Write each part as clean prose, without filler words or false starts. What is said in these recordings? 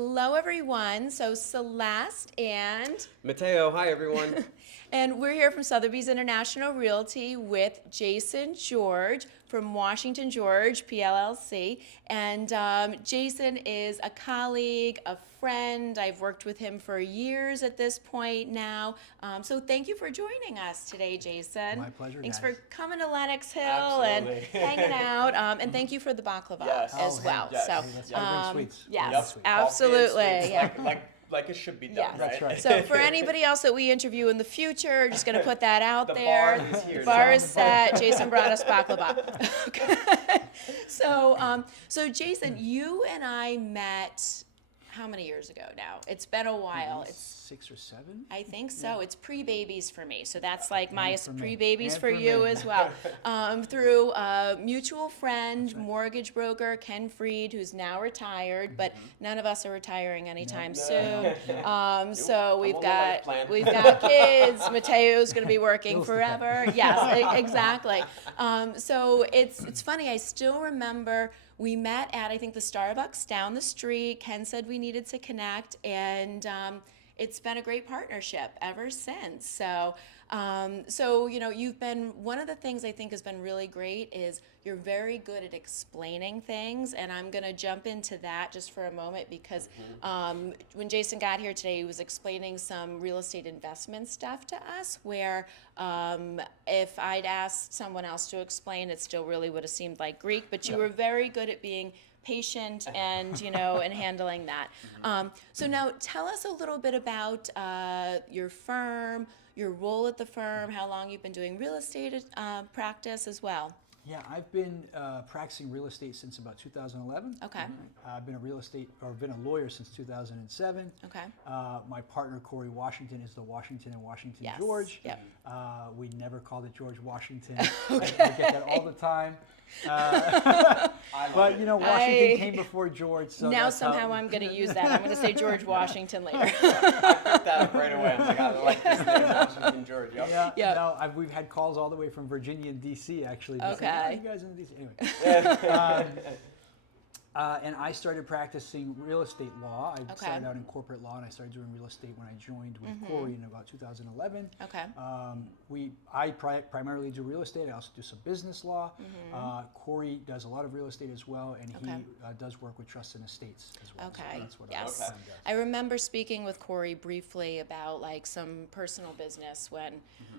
Hello, everyone. So Celeste and Matteo, hi everyone. and we're here from Sotheby's International Realty with Jason George from Washington George, PLLC. And Jason is a colleague, a friend. I've worked with him for years at this point now. So thank you for joining us today, Jason. My pleasure, Thanks guys. for coming to Lenox Hill Absolutely. and hanging out. And thank you for the baklava Yes. as Oh, well. yes. So, Hey, let's bring sweets. yes, Bring sweets. absolutely. Yeah. Like it should be done, Yes. That's right. So for anybody else that we interview in the future, just going to put that out The there. bar is here. The bar is Sound set. Jason brought us baklava. Okay. So Jason, you and I met how many years ago now? It's been a while. It's 6 or 7. I think so. It's pre-babies for me. So that's like my And for me. pre-babies And for for you me. as well. Through a mutual friend, mortgage broker, Ken Freed, who's now retired, but none of us are retiring anytime soon. So I'm on the life plan. we've got kids. Mateo's going to be working Bills to forever. Yes, exactly. So it's funny. I still remember we met at, I think, the Starbucks down the street. Ken said we needed to connect, and it's been a great partnership ever since. So, you've been, one of the things I think has been really great is you're very good at explaining things, and I'm going to jump into that just for a moment because when Jason got here today, he was explaining some real estate investment stuff to us where if I'd asked someone else to explain, it still really would have seemed like Greek, but you were very good at being patient and and handling that. So now tell us a little bit about your firm, your role at the firm, how long you've been doing real estate practice as well. Yeah, I've been practicing real estate since about 2011. Okay. I've been been a lawyer since 2007. Okay. My partner Corey Washington is the Washington and Washington Yes. George. Yep. We never called it George Washington. Okay. I get that all the time. I love it. Washington came before George. So Now that's how- somehow I'm going to use that. I'm going to say George Washington later. I picked that up right away. I'm like, I like this name, Washington George. Yep. Yeah, Yep. no, we've had calls all the way from Virginia and D.C. actually. Just Okay. saying, "Oh, you guys in D.C. Anyway. And I started practicing real estate law. I started out in corporate law, and I started doing real estate when I joined with Corey in about 2011. Okay. I primarily do real estate. I also do some business law. Corey does a lot of real estate as well, and he does work with trusts and estates as well. Okay. So that's what Yes. our firm does. I remember speaking with Corey briefly about like some personal business when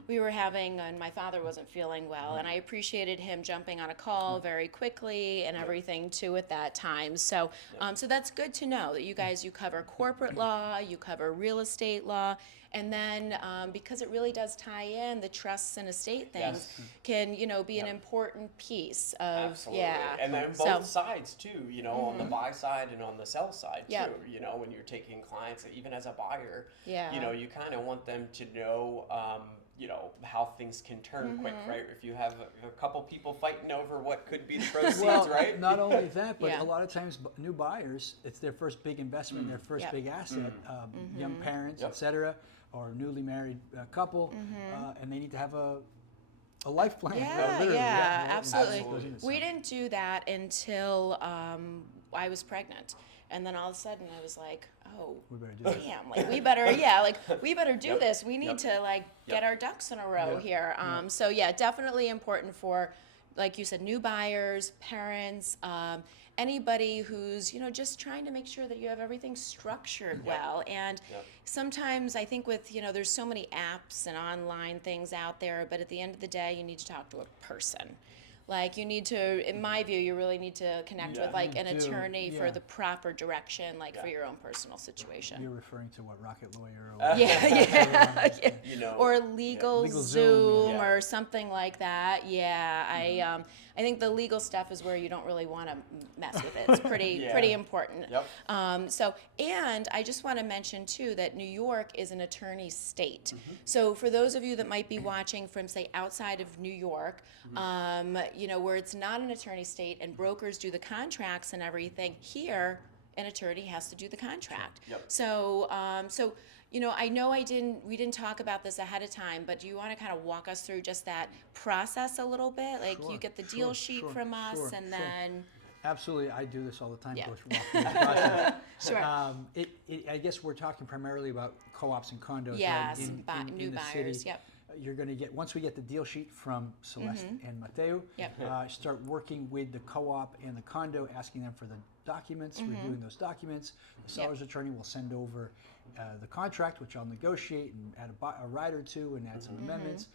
we were having, and my father wasn't feeling well, and I appreciated him jumping on a call very quickly and everything too at that time. So, so that's good to know that you guys, you cover corporate law, you cover real estate law, and then because it really does tie in, the trusts and estate things can, be an important piece of, Absolutely. yeah. And then So- both sides too, on the buy side and on the sell side Yep. too. When you're taking clients, even as a buyer, Yeah. you kind of want them to know, how things can turn quick, right? If you have a couple people fighting over what could be the proceeds, Well, right? not only that, but Yeah. a lot of times new buyers, it's their first big investment, their first Yep. big asset, young parents, Yep. et cetera, or newly married couple, and they need to have a life plan. Yeah, literally, yeah, It absolutely. goes into We something. didn't do that until I was pregnant. And then all of a sudden I was like, oh, We better do this. damn, like we better, we better do this. We need to get our ducks in a row here. So definitely important for, like you said, new buyers, parents, anybody who's, just trying to make sure that you have everything structured well. And sometimes I think with, there's so many apps and online things out there, but at the end of the day, you need to talk to a person. Like you need to, in my view, you really need to connect with like You an do, attorney for yeah. the proper direction, like for your own personal situation. You're referring to what, Rocket Lawyer? Or Yeah. Or legal, Legal Zoom Zoom, yeah. or something like that. Yeah, I think the legal stuff is where you don't really want to mess with it. It's pretty Yeah. pretty important. Yep. And I just want to mention too that New York is an attorney state. So for those of you that might be watching from say outside of New York, where it's not an attorney state and brokers do the contracts and everything, here an attorney has to do the contract. Yep. So I know we didn't talk about this ahead of time, but do you want to kind of walk us through just that process a little bit? Like Sure, you get the sure, deal sheet sure, from us sure, and sure. then Absolutely, I do this all the time. Yeah. Go through this process. Sure. I guess we're talking primarily about co-ops and condos. Yes, right? In new the buyers. city. Yep. You're going to get, once we get the deal sheet from Celeste and Matteo, Yep. start working with the co-op and the condo, asking them for the documents, reviewing those documents. The seller's attorney will send over the contract, which I'll negotiate and add a rider to and add some amendments.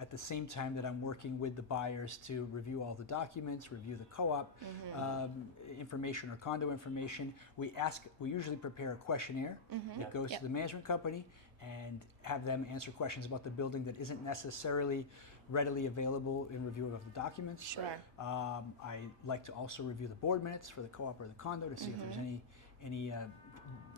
At the same time that I'm working with the buyers to review all the documents, review the co-op information or condo information. We usually prepare a questionnaire that goes to the management company and have them answer questions about the building that isn't necessarily readily available in review of the documents. Sure. I like to also review the board minutes for the co-op or the condo to see if there's any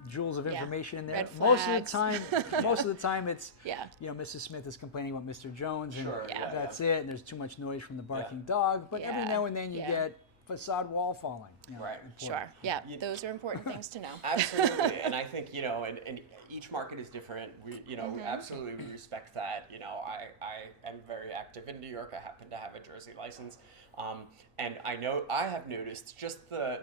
jewels of information in there. Red Most flags. of the time it's Yeah. Mrs. Smith is complaining about Mr. Jones and Sure, yeah. that's it, and there's too much noise from the barking dog. But every Yeah. now and then you Yeah. get facade wall falling. Right. important. Sure. Yeah. Those are important things to know. Absolutely, and I think and each market is different. We we absolutely respect that. I am very active in New York. I happen to have a Jersey license, and I know I have noticed just the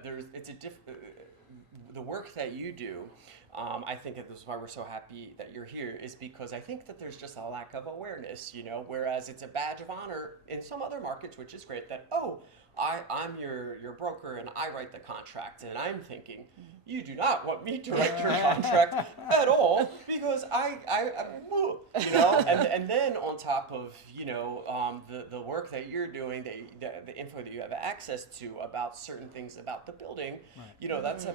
work that you do. I think that this is why we're so happy that you're here, is because I think that there's just a lack of awareness. Whereas it's a badge of honor in some other markets, which is great. That I'm your broker and I write the contract, and I'm thinking you do not want me to write your contract at all because and then on top of the work that you're doing, the info that you have access to about certain things about the building, that's a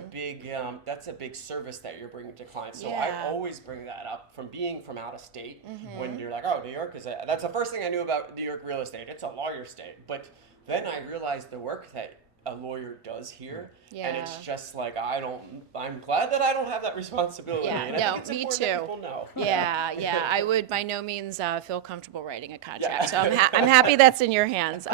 big service that you're bringing to clients. So I always bring that up from being from out of state when you're like, oh, New York that's the first thing I knew about New York real estate. It's a lawyer state, but then I realized the work that a lawyer does here, and it's just like I'm glad that I don't have that responsibility. Yeah, and I no, think it's me important too. that people know. Yeah, I would by no means feel comfortable writing a contract. So I'm happy that's in your hands.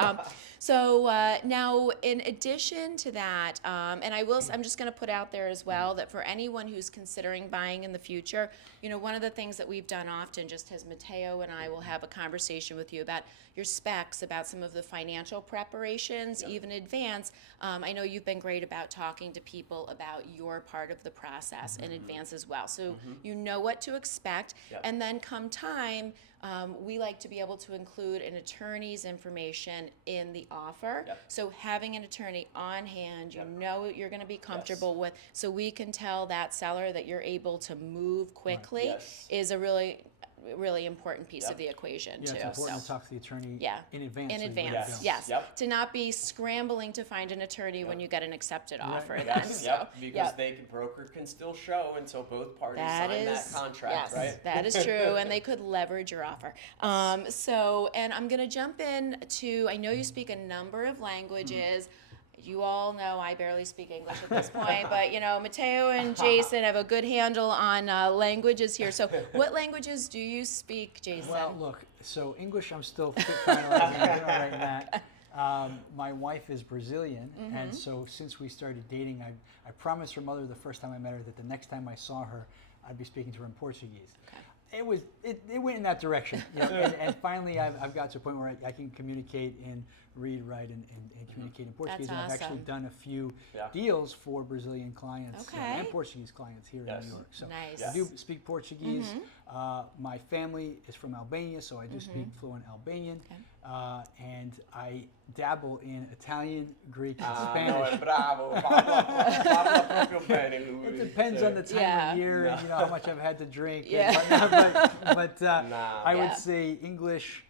So now, in addition to that, and I'm just going to put out there as well that for anyone who's considering buying in the future, one of the things that we've done often, just as Matteo and I will have a conversation with you about your specs, about some of the financial preparations, even in advance. I know you've been great about talking to people about your part of the process in advance as well. So you know what to expect, and then come time, we like to be able to include an attorney's information in the offer. So having an attorney on hand, you know what you're going to be comfortable with, so we can tell that seller that you're able to move quickly is a really important piece of the equation too. It's important to talk to the attorney in advance. In so you know advance, what to do. yes. To not be scrambling to find an attorney when you get an accepted offer. Because the broker can still show until both parties sign that contract, right? That is true, and they could leverage your offer. And I'm going to jump in to, I know you speak a number of languages. You all know I barely speak English at this point, but Matteo and Jason have a good handle on languages here. So what languages do you speak, Jason? Well, look, so English I'm still finalizing right now. My wife is Brazilian, and so since we started dating, I promised her mother the first time I met her that the next time I saw her, I'd be speaking to her in Portuguese. It went in that direction, and finally I've got to a point where I can communicate and read, write, and communicate in Portuguese. That's and I've actually done a few deals for Brazilian clients and Portuguese clients here in New York. So I do speak Portuguese. My family is from Albania, so I do speak fluent Albanian. And I dabble in Italian, Greek, and Spanish. It depends on the time of year and how much I've had to drink. But I would say English,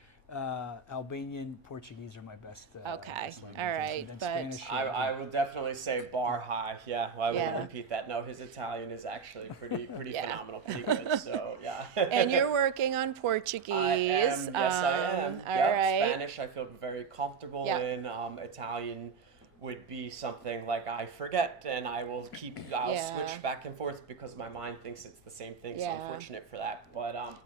Albanian, Portuguese are my best. Best languages. All right, And but Spanish, I will definitely say bar high. Yeah, well, I won't repeat that. No, his Italian is actually pretty phenomenal, pretty good. So And you're working on Portuguese. Yes, I am. All right. Spanish, I feel very comfortable in. Italian would be something like I forget, and I'll switch back and forth because my mind thinks it's the same thing. So I'm fortunate for that.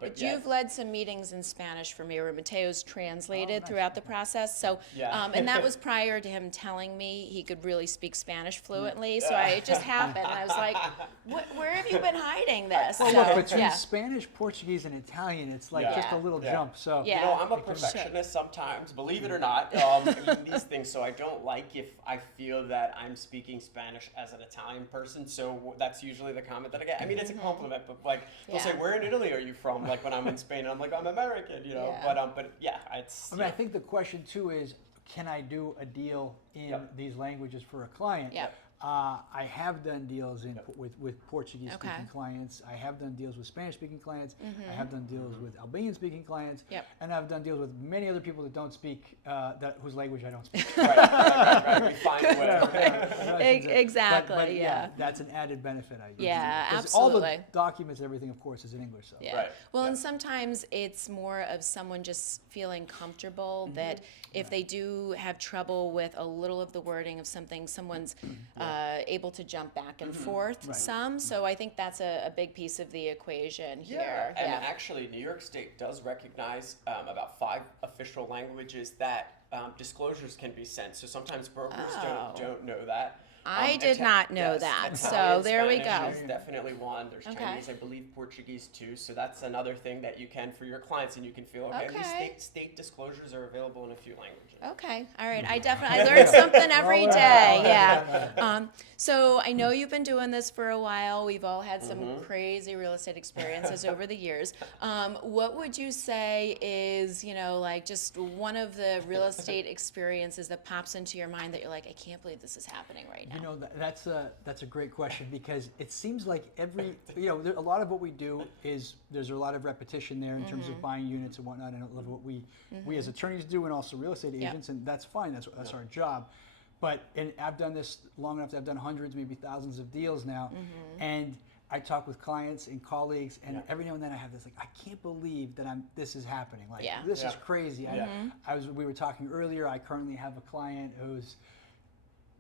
But you've led some meetings in Spanish for me, where Mateo's translated throughout the process. So and that was prior to him telling me he could really speak Spanish fluently. So it just happened. And I was like, where have have you been hiding this? Well, So, look, between yeah. Spanish, Portuguese, and Italian, it's like Yeah. just a little Yeah. jump. So Yeah. You know, I'm a perfectionist sometimes, believe it or not, these things. So I don't like if I feel that I'm speaking Spanish as an Italian person. So that's usually the comment that I get. I mean, it's a compliment, but like they'll say, Yeah. "Where in Italy are you from?" Like when I'm in Spain, I'm like, "I'm American," you know. Yeah. But yeah, it's. I mean, I think the question too is, can I do a deal in Yep. these languages for a client? Yep. I have done deals with Portuguese speaking Okay. clients. I have done deals with Spanish speaking clients. I have done deals with Albanian speaking clients. Yep. And I've done deals with many other people that don't speak whose language I don't speak. right. We find a way. Exactly, But yeah. that's an added benefit. I guess. Yeah, 'Cause all the absolutely. documents, everything, of course, is in English. So. Yeah. Right. Well, Yeah. and sometimes it's more of someone just feeling comfortable that if they do have trouble with a little of the wording of something, someone's able to jump back and forth Right. some. So I think that's a big piece of the equation here. Yeah, and actually, New York State does recognize about 5 official languages that disclosures can be sent. So sometimes brokers Oh. don't know that. I did not know that. So Italian, there we Spanish go. is definitely one. There's Okay. Chinese, I believe, Portuguese too. So that's another thing that you can for your clients, and you can feel okay. Okay. These state disclosures are available in a few languages. Okay, all right. I learned something every Well, day. Yeah. So I know you've been doing this for a while. We've all had some crazy real estate experiences over the years. What would you say is, like just one of the real estate experiences that pops into your mind that you're like, I can't believe this is happening right now? You know, that's a great question because it seems like a lot of what we do is there's a lot of repetition there in terms of buying units and whatnot, and a lot of what we as attorneys do and also real estate agents, and that's fine. That's our job. And I've done this long enough that I've done hundreds, maybe thousands of deals now, and I talk with clients and colleagues, and every now and then I have this like, I can't believe that this is happening. Like this is crazy. We were talking earlier. I currently have a client who's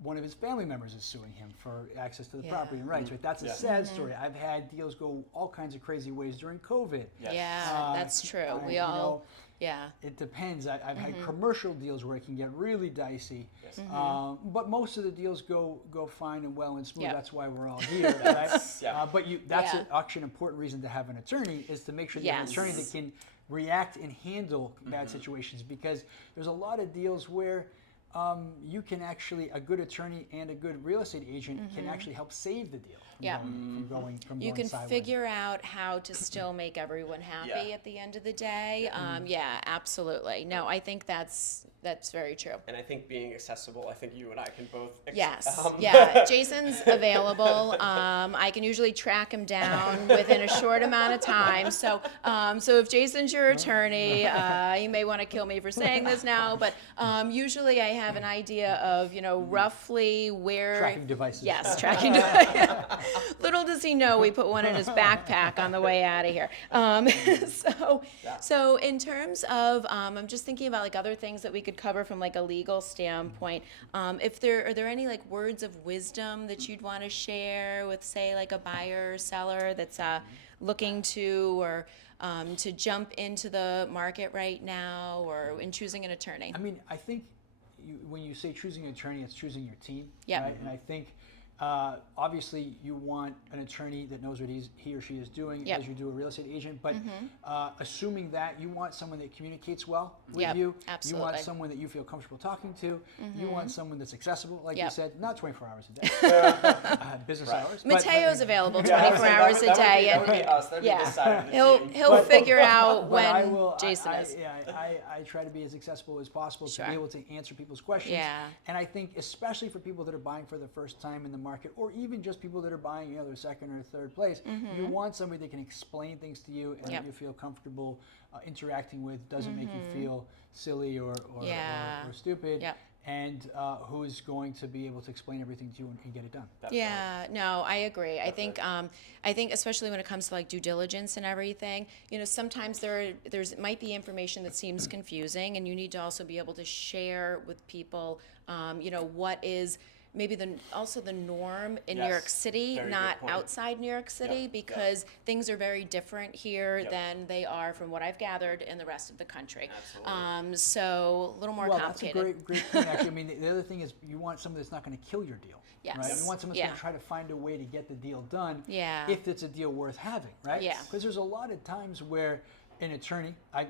one of his family members is suing him for access to the property and rights. Right? That's a sad story. I've had deals go all kinds of crazy ways during COVID. Yeah, that's true. We all, It depends. I've had commercial deals where it can get really dicey, but most of the deals go fine and well and smooth. Yep. That's why we're all here, right? That's Yeah. actually an important reason to have an attorney is to make sure that you have an attorney that can react and handle bad situations, because there's a lot of deals where you can actually, a good attorney and a good real estate agent can actually help save the deal from going you can sideways. figure out how to still make everyone happy at the end of the day. Yeah, absolutely. No, I think that's very true. And I think being accessible, I think you and I can both. Yeah. Jason's available. I can usually track him down within a short amount of time. So if Jason's your attorney, you may want to kill me for saying this now, but usually I have an idea of roughly where Tracking devices. Yes, tracking devices. Little does he know we put one in his backpack on the way out of here. So in terms of, I'm just thinking about like other things that we could cover from like a legal standpoint. Are there any like words of wisdom that you'd want to share with, say, like a buyer or seller that's looking to or to jump into the market right now, or in choosing an attorney? I mean, I think when you say choosing an attorney, it's choosing your team, Yep. right? And I think obviously you want an attorney that knows what he or she is doing Yep. as you do a real estate agent, but assuming that you want someone that communicates well with Yep, you, you absolutely. want someone that you feel comfortable talking to, you want someone that's accessible, like you Yep. said, not 24 hours a day, business hours. but- Mateo's available Yeah, 24 hours a day, That would be and us. That'd be the side of the team. he'll figure out But I when will- Jason I, is. I try to be as accessible as possible Sure. to be able to answer people's questions. Yeah. And I think especially for people that are buying for the first time in the market, or even just people that are buying, their second or third place, you want somebody that can explain things to you and Yep. that you feel comfortable interacting with, doesn't make you feel silly or stupid. Yep. And who is going to be able to explain everything to you and get it done. Yeah, no, I agree. I think especially when it comes to like due diligence and everything, sometimes there's might be information that seems confusing, and you need to also be able to share with people, what is maybe also the norm in New Yes, York City, very good not point. outside New York City, Yep, because things are very different here Yep. than they are, from what I've gathered, in the rest of the country. Absolutely. So a little more Well, that's a complicated. great point, actually. I mean, the other thing is you want somebody that's not going to kill your deal. Yes. Right? You want someone that's Yeah. going to try to find a way to get the deal done Yeah. if it's a deal worth having, right? Yeah. Because there's a lot of times where an attorney, I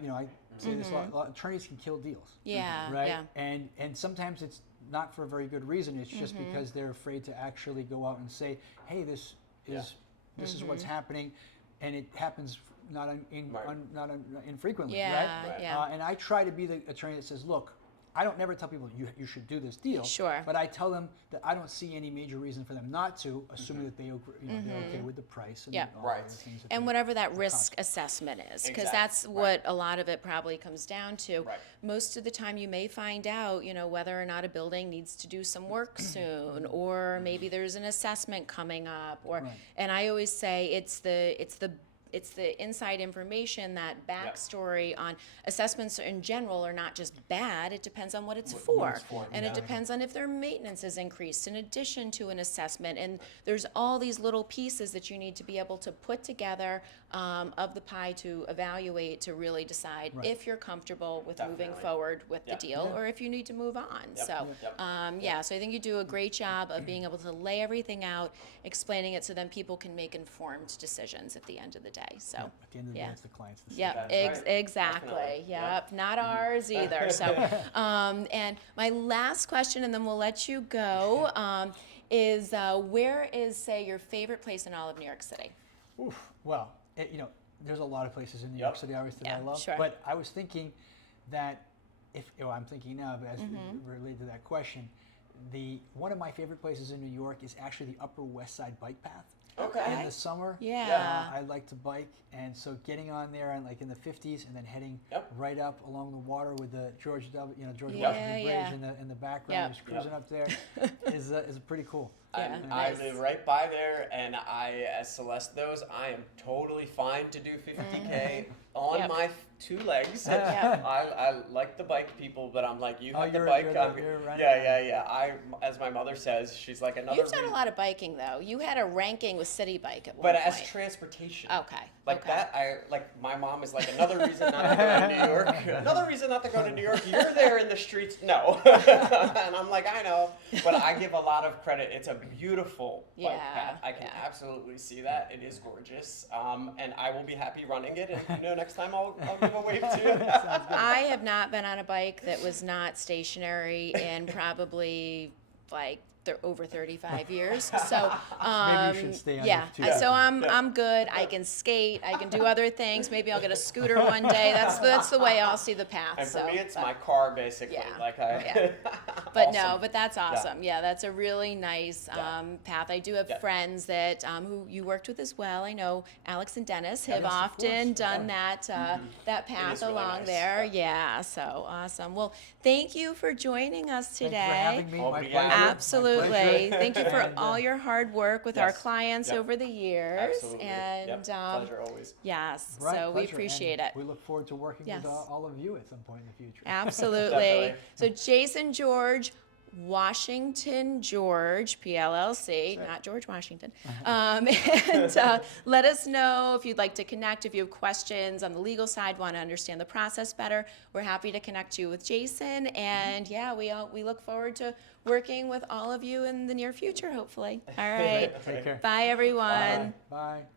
say this a lot, attorneys can kill deals. Yeah, Right? yeah. And sometimes it's not for a very good reason. It's just because they're afraid to actually go out and say, hey, this is what's happening, and it happens not infrequently, Yeah, right? yeah. And I try to be the attorney that says, look, I don't never tell people you should do this deal. Sure. But I tell them that I don't see any major reason for them not to, assuming that they're okay with the price and Yep. all Right. the things. And they- whatever that the risk cost. assessment is, because Exactly, that's right. what a lot of it probably comes down to. Right. Most of the time, you may find out, whether or not a building needs to do some work soon, or maybe there's an assessment coming up, or. Right. And I always say it's the inside information, that backstory on assessments in general are not just bad. It depends on what it's for. it's for, And yeah. it depends on if their maintenance is increased in addition to an assessment. And there's all these little pieces that you need to be able to put together of the pie to evaluate, to really decide Right. if you're comfortable with moving Definitely. forward with the Yep. deal, Yeah. or if you need to move on. Yep. So, Yep. so I think you do a great job of being able to lay everything out, explaining it, so then people can make informed decisions at the end of the day. So, At the end of the yeah. day, it's the client's decision. Yep, That's right. exactly. Definitely. Yep, not ours either. So, and my last question, and then we'll let you go, is where is, say, your favorite place in all of New York City? Oof. Well, there's a lot of places in New York Yep. City, obviously, that Yeah, I love. sure. But I was thinking that I'm thinking now, but as Mm-hmm. related to that question, one of my favorite places in New York is actually the Upper West Side bike path. Okay. In the summer, Yeah. I like to bike, and so getting on there and like in the 50s, and then heading Yep. right up along the water with the George Washington Bridge yeah. in the background, Yep. just cruising up there, is pretty cool. Yeah, I nice. live right by there, and as Celeste knows, I am totally fine to do 50K on Yep. my two legs. Yep. I like the bike people, but I'm like, you Oh, have the you're- bike. you're the- I'm- you're running? yeah. As my mother says, she's like another. You've done a lot of biking, though. You had a ranking with City Bike at one But point. as transportation. Okay. Like okay. that, my mom is like, another reason not to go to New York. Another reason not to go to New York. You're there in the streets. No. And I'm like, I know. But I give a lot of credit. It's a beautiful bike Yeah, path. I can yeah. absolutely see that. It is gorgeous. And I will be happy running it. And next time I'll give a wave to you. I have not been on a bike that was not stationary in probably like over 35 years. So Maybe you should stay on yeah. it, too. So I'm Yeah. I'm good. I can skate. I can do other things. Maybe I'll get a scooter one day. That's the way I'll see the path. And for so, me, it's but- my car, basically. Yeah. Yeah. But no, but that's awesome. Yeah, that's a really nice Yeah. path. I do have Yeah. friends that who you worked with as well. I know Alex and Dennis have Dennis, of often course. done that that path is really along nice. there. Yeah, so awesome. Well, thank you for joining us today. Thanks for having me. Oh, My yeah. pleasure. My Absolutely. pleasure. Thank you for And, all your hard work with our Yes. clients Yep. over the years. Absolutely. And Yep. Pleasure always. yes, Right, so we pleasure. appreciate And it. We look forward to working Yes. with all of you at some point in the future. Absolutely. Definitely. So Jason George, Washington George, PLLC, not George Washington. And let us know if you'd like to connect, if you have questions on the legal side, want to understand the process better. We're happy to connect you with Jason. And yeah, we look forward to working with all of you in the near future, hopefully. All right. Take care. Bye, everyone. Bye.